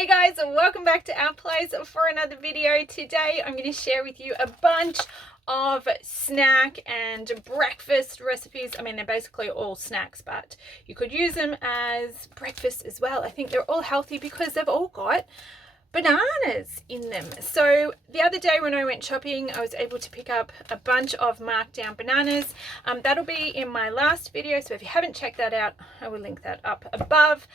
Hey guys, and welcome back to our place for another video. Today I'm going to share with you a bunch of snack and breakfast recipes. I mean, they're basically all snacks, but you could use them as breakfast as well. I think they're all healthy because they've all got bananas in them. So the other day when I went shopping, I was able to pick up a bunch of marked down bananas. That'll be in my last video, so if you haven't checked that out, I will link that up above.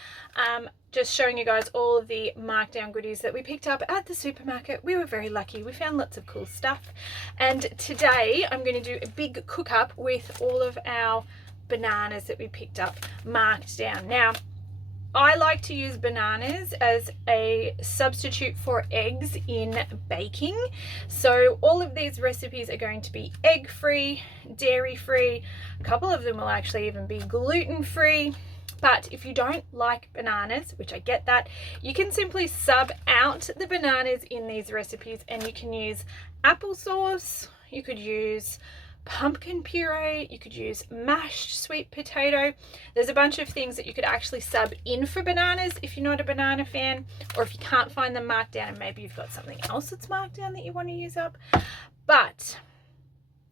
Just showing you guys all of the marked down goodies that we picked up at the supermarket. We were very lucky. We found lots of cool stuff. And today I'm going to do a big cook up with all of our bananas that we picked up marked down. Now, I like to use bananas as a substitute for eggs in baking. So all of these recipes are going to be egg-free, dairy-free. A couple of them will actually even be gluten-free. But if you don't like bananas, which I get that, you can simply sub out the bananas in these recipes and you can use applesauce, you could use pumpkin puree, you could use mashed sweet potato. There's a bunch of things that you could actually sub in for bananas if you're not a banana fan, or if you can't find them marked down and maybe you've got something else that's marked down that you want to use up. But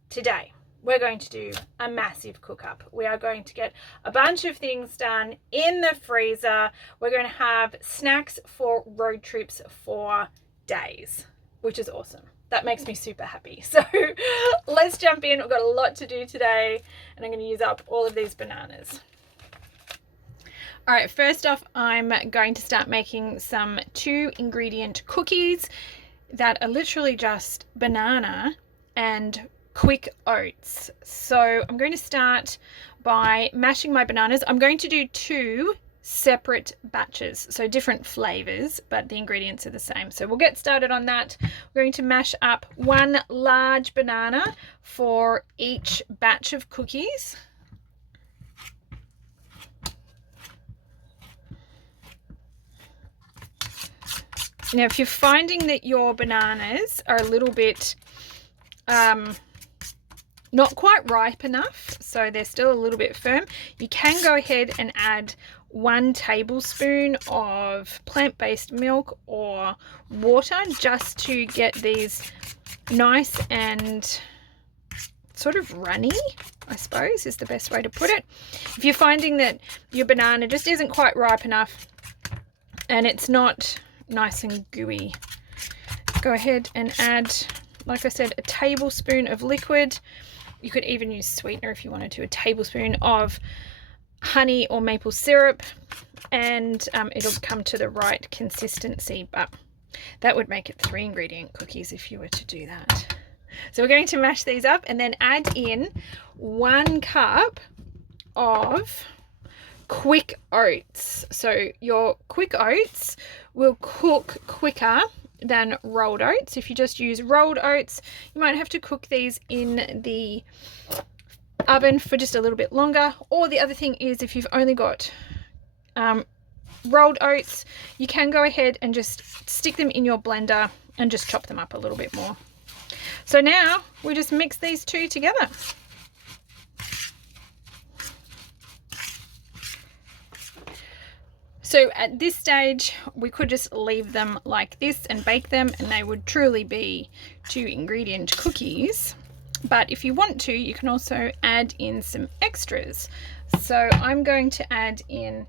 today we're going to do a massive cook up. We are going to get a bunch of things done in the freezer. We're going to have snacks for road trips for days, which is awesome. That makes me super happy. So let's jump in. We've got a lot to do today and I'm going to use up all of these bananas. All right, first off, I'm going to start making some 2-ingredient cookies that are literally just banana and quick oats. So I'm going to start by mashing my bananas. I'm going to do 2 separate batches, so different flavors, but the ingredients are the same. So we'll get started on that. We're going to mash up 1 large banana for each batch of cookies. Now, if you're finding that your bananas are a little bit not quite ripe enough, so they're still a little bit firm, you can go ahead and add 1 tablespoon of plant-based milk or water just to get these nice and sort of runny, I suppose is the best way to put it. If you're finding that your banana just isn't quite ripe enough and it's not nice and gooey, go ahead and add, like I said, a tablespoon of liquid. You could even use sweetener if you wanted to, a tablespoon of honey or maple syrup, and it'll come to the right consistency, but that would make it 3-ingredient cookies if you were to do that. So we're going to mash these up and then add in 1 cup of quick oats. So your quick oats will cook quicker than rolled oats. If you just use rolled oats, you might have to cook these in the oven for just a little bit longer. Or the other thing is, if you've only got rolled oats, you can go ahead and just stick them in your blender and just chop them up a little bit more. So now we just mix these 2 together. So at this stage, we could just leave them like this and bake them and they would truly be 2-ingredient cookies. But if you want to, you can also add in some extras. So I'm going to add in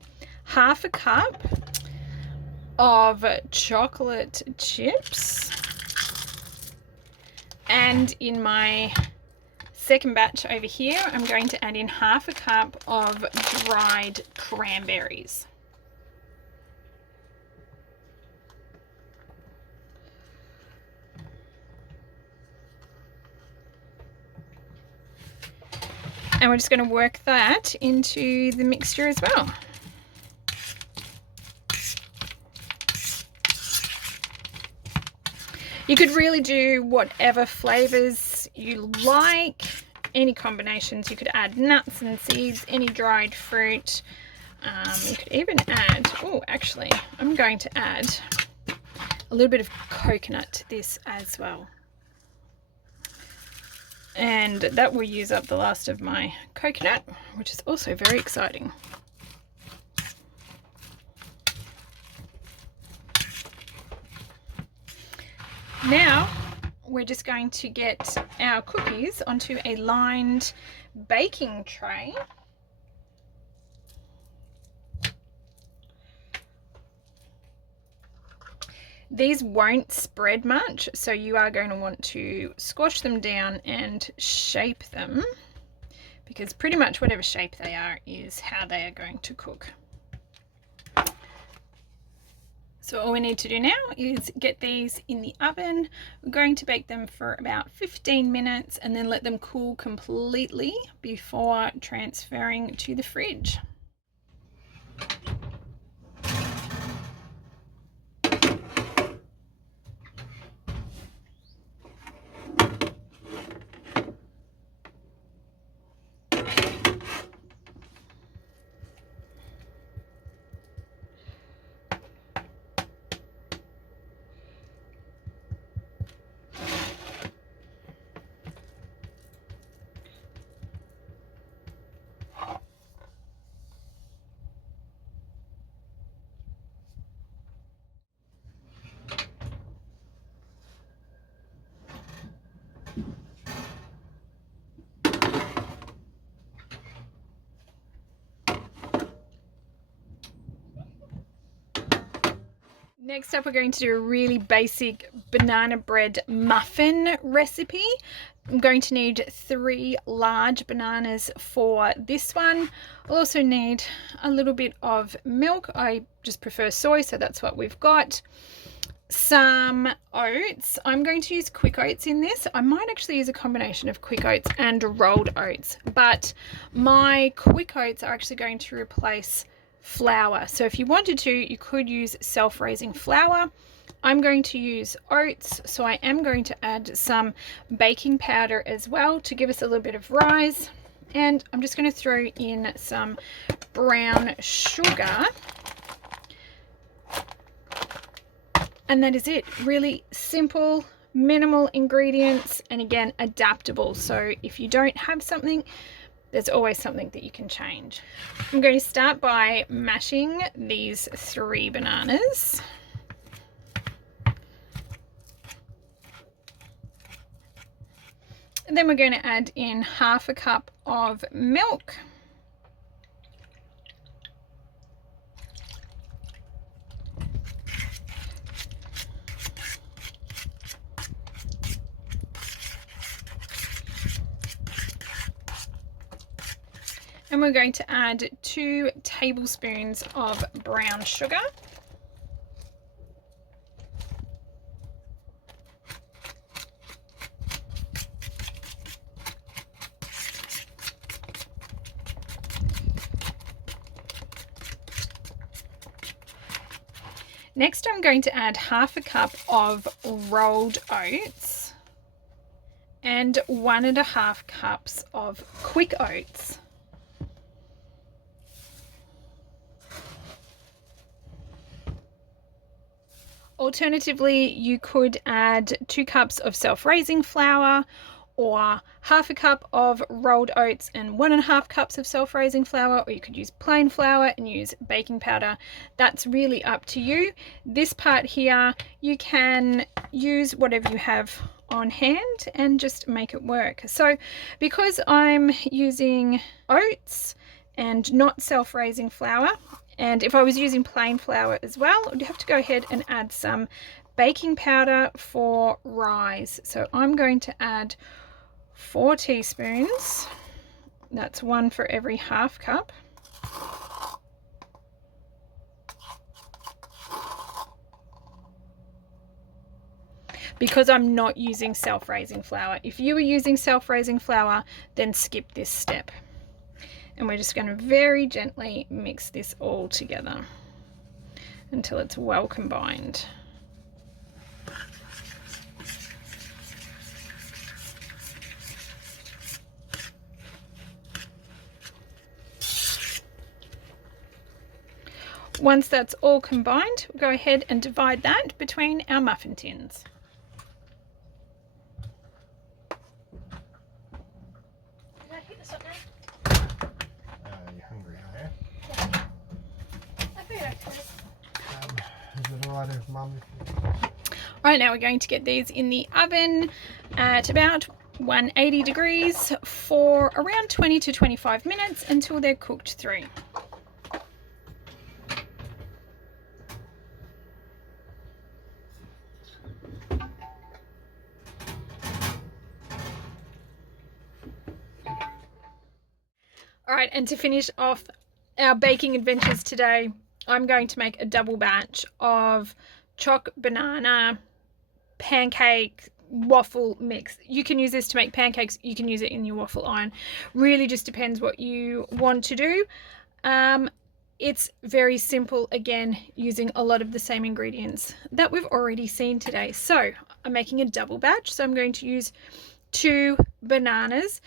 1/2 cup of chocolate chips. And in my second batch over here, I'm going to add in 1/2 cup of dried cranberries. And we're just going to work that into the mixture as well. You could really do whatever flavors you like, any combinations. You could add nuts and seeds, any dried fruit. You could even add, oh, actually, I'm going to add a little bit of coconut to this as well. And that will use up the last of my coconut, which is also very exciting. Now we're just going to get our cookies onto a lined baking tray. These won't spread much, so you are going to want to squash them down and shape them, because pretty much whatever shape they are is how they are going to cook. So all we need to do now is get these in the oven. We're going to bake them for about 15 minutes and then let them cool completely before transferring to the fridge. Next up, we're going to do a really basic banana bread muffin recipe. I'm going to need 3 large bananas for this one. I'll also need a little bit of milk. I just prefer soy, so that's what we've got. Some oats. I'm going to use quick oats in this. I might actually use a combination of quick oats and rolled oats, but my quick oats are actually going to replace flour. So if you wanted to, you could use self-raising flour. I'm going to use oats, so I am going to add some baking powder as well to give us a little bit of rise. And I'm just going to throw in some brown sugar. And that is it. Really simple, minimal ingredients, and again, adaptable. So if you don't have something, there's always something that you can change. I'm going to start by mashing these 3 bananas. And then we're going to add in 1/2 cup of milk. And we're going to add 2 tablespoons of brown sugar. Next, I'm going to add 1/2 cup of rolled oats and 1.5 cups of quick oats. Alternatively, you could add 2 cups of self-raising flour, or 1/2 cup of rolled oats and 1.5 cups of self-raising flour, or you could use plain flour and use baking powder. That's really up to you. This part here, you can use whatever you have on hand and just make it work. So because I'm using oats and not self-raising flour, and if I was using plain flour as well, I'd have to go ahead and add some baking powder for rise. So I'm going to add 4 teaspoons. That's 1 for every 1/2 cup. Because I'm not using self-raising flour. If you were using self-raising flour, then skip this step. And we're just going to very gently mix this all together until it's well combined. Once that's all combined, we'll go ahead and divide that between our muffin tins. Right, now we're going to get these in the oven at about 180 degrees for around 20 to 25 minutes until they're cooked through. All right, and to finish off our baking adventures today, I'm going to make a double batch of Choc-banana pancake waffle mix. You can use this to make pancakes, you can use it in your waffle iron. Really just depends what you want to do. It's very simple, again, using a lot of the same ingredients that we've already seen today. So I'm making a double batch, so I'm going to use 2 bananas.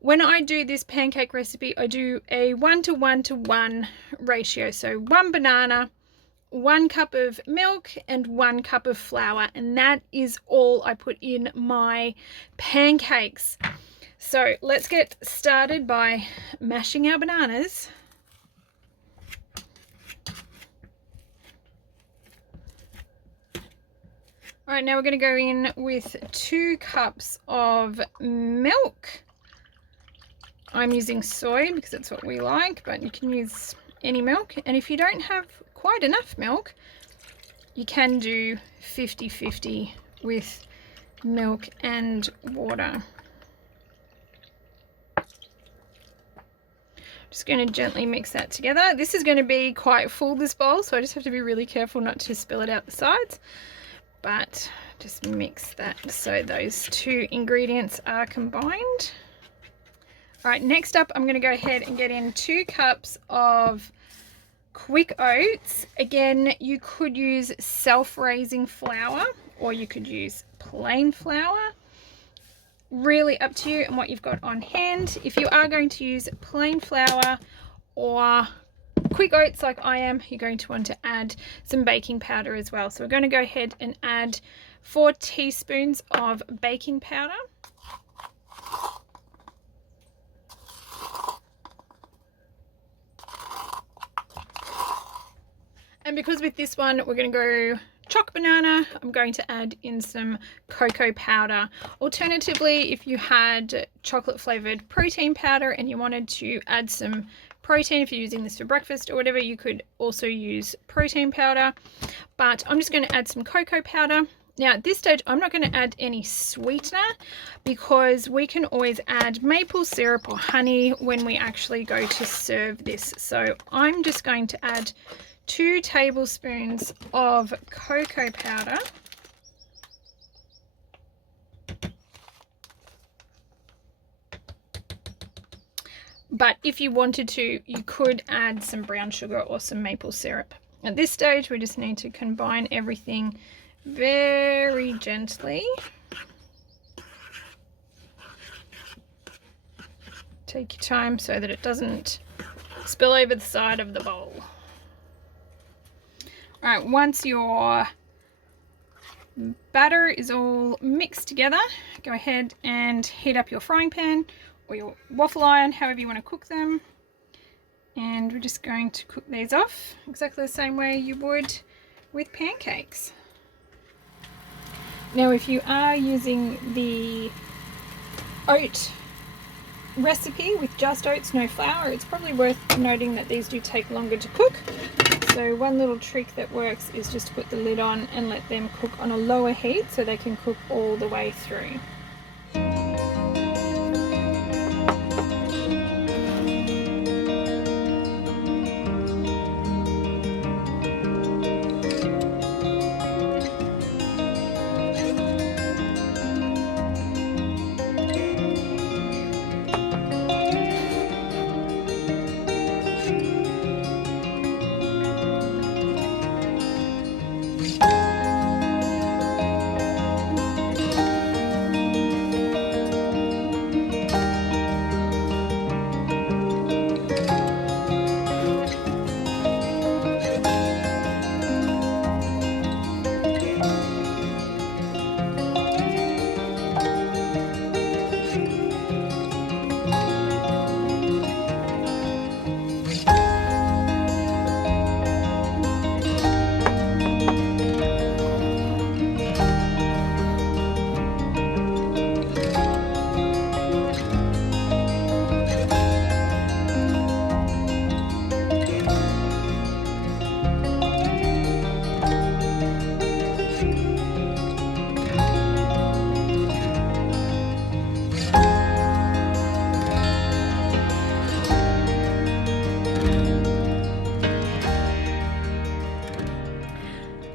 When I do this pancake recipe, I do a 1:1:1 ratio. So 1 banana, 1 cup of milk, and 1 cup of flour, and that is all I put in my pancakes. So let's get started by mashing our bananas. All right, now we're going to go in with 2 cups of milk. I'm using soy because that's what we like, but you can use any milk. And if you don't have quite enough milk, you can do 50-50 with milk and water. Just going to gently mix that together. This is going to be quite full, this bowl, so I just have to be really careful not to spill it out the sides. But just mix that so those 2 ingredients are combined. All right, next up, I'm going to go ahead and get in 2 cups of quick oats. Again, you could use self-raising flour or you could use plain flour. Really up to you and what you've got on hand. If you are going to use plain flour or quick oats like I am, you're going to want to add some baking powder as well. So we're going to go ahead and add 4 teaspoons of baking powder. And because with this one we're going to go Choc-banana, I'm going to add in some cocoa powder. Alternatively, if you had chocolate flavored protein powder and you wanted to add some protein, if you're using this for breakfast or whatever, you could also use protein powder. But I'm just going to add some cocoa powder. Now at this stage, I'm not going to add any sweetener because we can always add maple syrup or honey when we actually go to serve this. So I'm just going to add 2 tablespoons of cocoa powder. But if you wanted to, you could add some brown sugar or some maple syrup. At this stage, we just need to combine everything very gently. Take your time so that it doesn't spill over the side of the bowl. All right, once your batter is all mixed together, go ahead and heat up your frying pan or your waffle iron, however you want to cook them. And we're just going to cook these off exactly the same way you would with pancakes. Now, if you are using the oat recipe with just oats, no flour, it's probably worth noting that these do take longer to cook. So one little trick that works is just to put the lid on and let them cook on a lower heat so they can cook all the way through.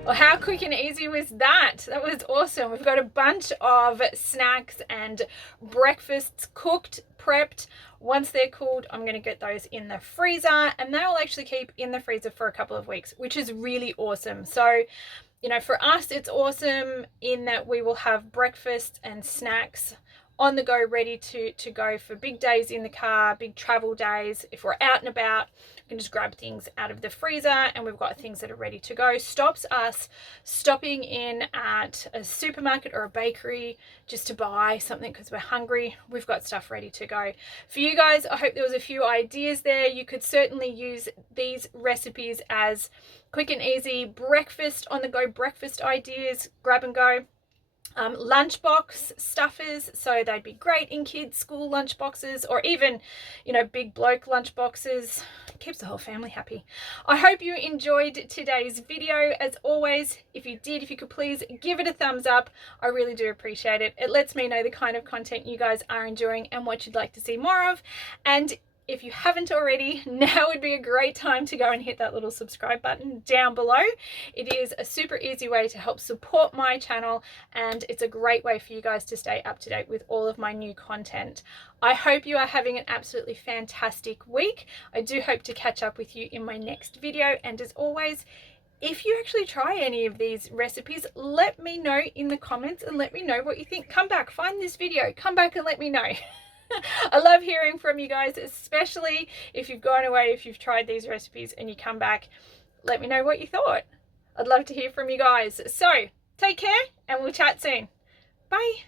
Well, how quick and easy was that? That was awesome. We've got a bunch of snacks and breakfasts cooked, prepped. Once they're cooled, I'm going to get those in the freezer, and they will actually keep in the freezer for a couple of weeks, which is really awesome. So, you know, for us, it's awesome in that we will have breakfast and snacks on the go, ready to go for big days in the car, big travel days. If we're out and about, we can just grab things out of the freezer and we've got things that are ready to go. Stops us stopping in at a supermarket or a bakery just to buy something because we're hungry. We've got stuff ready to go. For you guys, I hope there was a few ideas there. You could certainly use these recipes as quick and easy breakfast on the go breakfast ideas, grab and go. Lunchbox stuffers, so they'd be great in kids' school lunchboxes, or even, you know, big bloke lunchboxes. Keeps the whole family happy. I hope you enjoyed today's video. As always, if you did, if you could please give it a thumbs up, I really do appreciate it. It lets me know the kind of content you guys are enjoying and what you'd like to see more of. And if you haven't already, now would be a great time to go and hit that little subscribe button down below. It is a super easy way to help support my channel, and it's a great way for you guys to stay up to date with all of my new content. I hope you are having an absolutely fantastic week. I do hope to catch up with you in my next video, and as always, if you actually try any of these recipes, let me know in the comments and let me know what you think. Come back, find this video, come back and let me know. I love hearing from you guys, especially if you've gone away, if you've tried these recipes and you come back. Let me know what you thought. I'd love to hear from you guys. So take care and we'll chat soon. Bye.